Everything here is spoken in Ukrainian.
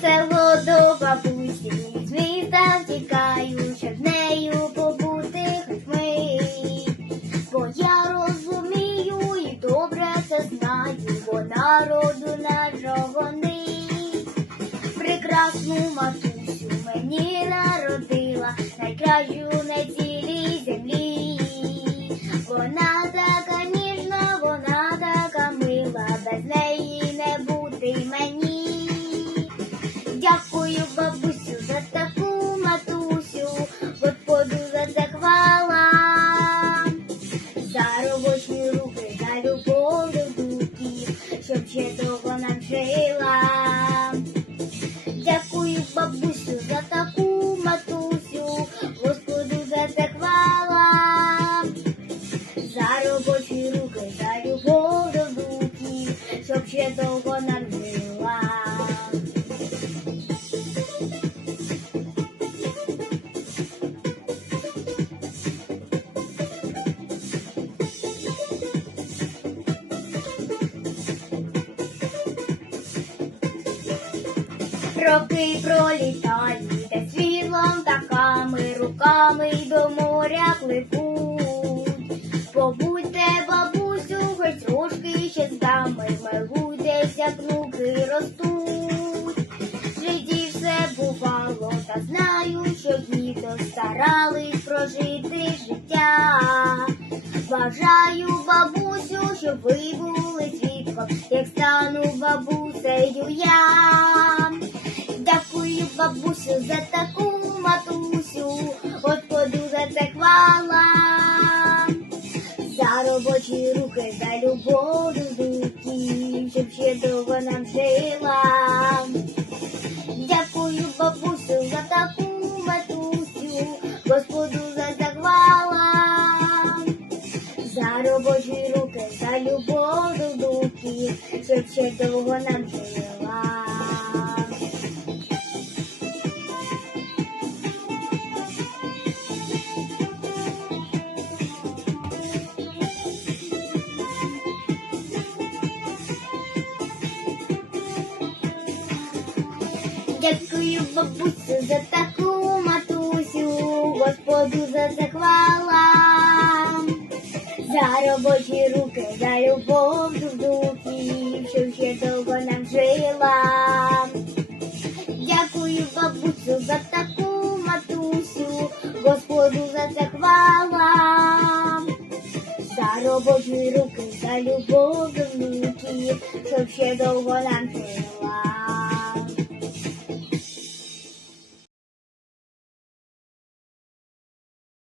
Село до бабусі, з міста втікаю, щоб нею побути хоч мить. Бо я розумію і добре це знаю, бо народу нашого нить. Прекрасну матусю мені народила, найкращу на довго нам жила. Роки пролітають, та світлом таками руками до моря пливуть. Побудьте, бабусю, хоч трошки ще з нами, милуйтесь, як внуки ростуть. В все бувало, та знаю, що діти старались прожити життя. Бажаю, бабусю, щоб ви були свідком, як стану бабусею я. Дякую, бабусю, за таку Робочі руки, за любов духів, щоб ще довго нам жила. Дякую, бабусю, за таку матусю, Господу за це. За робочі руки, за любов духів, щоб ще довго нам жила. Дякую, бабусю, за таку матусю, Господу за це хвала. За робочі руки, за любов до духів, щоб ще довго нам жила. Дякую, бабусю, за таку матусю, Господу за це хвала. За робочі руки, за любов до внуків, щоб ще довго нам жила.